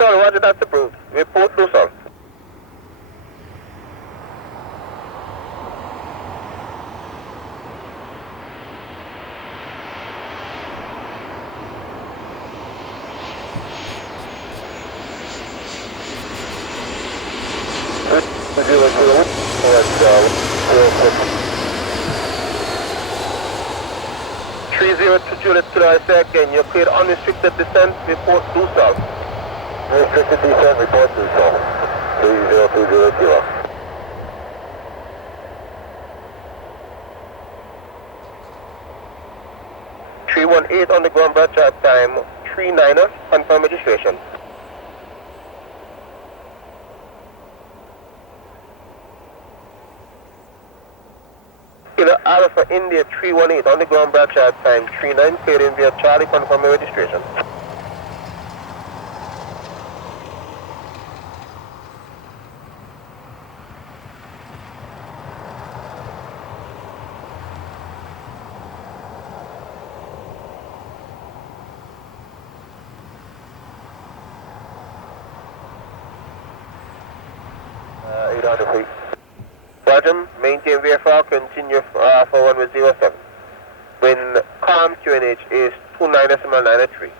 Dusal, roger, that's approved. Report Dusal. To Juliet Kilo, I say again, you cleared unrestricted descent, report Dusal. Restricted descent, report Dusal. 302 Juliet Kilo. (318) on the ground, Bradshaw time 39er, confirm registration. Kilo Alpha India 318 on the ground, Bradshaw time 39, cleared in via Charlie, confirm your registration. Uh, 800 feet. Roger, maintain VFR, continue for runway 07. Wind calm, QNH is 29.903.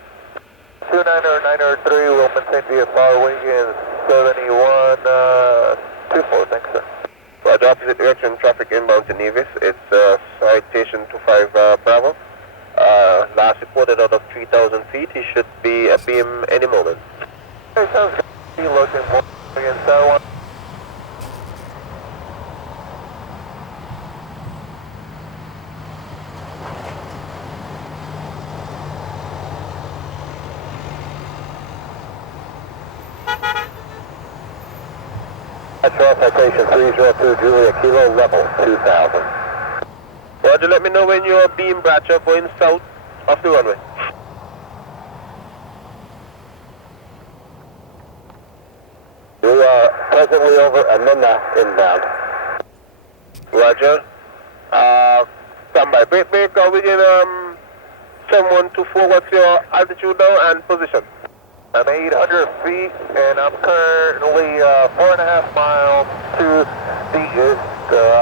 29093, we'll maintain VFR, wing is 7124, thanks sir. Roger, opposite direction, traffic inbound to Nevis. It's citation 25 Bravo. Last reported out of 3,000 feet. He should be abeam any moment. Hey, sounds good. Be looking for again, so one. Bradshaw, citation 302 Julia Kilo, level 2000. Roger, let me know when you're beam Bradshaw going south of the runway. We are presently over Amina inbound. Roger. Stand by. Break, within 7124. What's your altitude now and position? I'm 800 feet and I'm currently 4.5 miles to the east,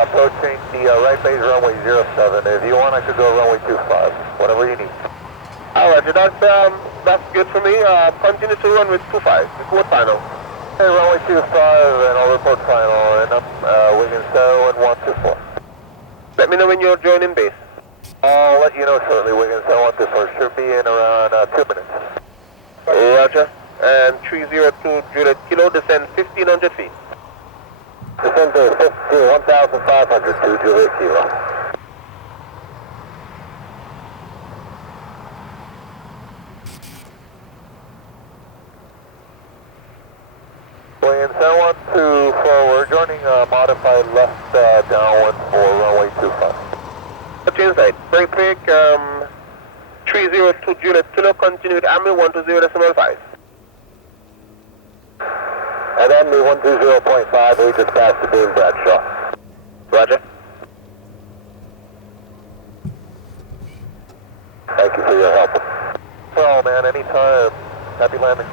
approaching the right base runway 07. If you want, I could go runway 25, whatever you need. Roger, that's good for me. Continue to run with 25. Report final. Hey, runway 25 and I'll report final, and I'm winging 7124. Let me know when you're joining base. I'll let you know shortly, winging 7124. Should be in around 2 minutes. Roger. And 302 Juliet Kilo, descend 1,500 feet. Descend to 1,500 to Juliet Kilo. Winging 7124, we're joining modified left downwind for runway 25. What's inside? Break, 302 Juliet Kilo, continue with AMI 120.5. And then the 120.5, we just passed the beam Bradshaw. Roger. Thank you for your help. Well, man, anytime. Happy landing.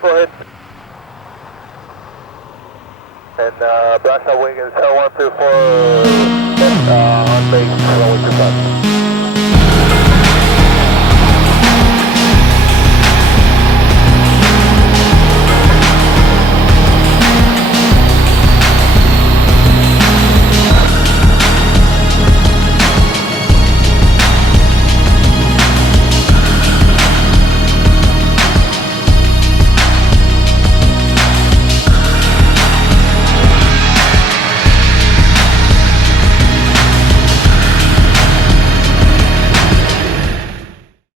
Go ahead. And Bradshaw wing is 124 on base, runway 25.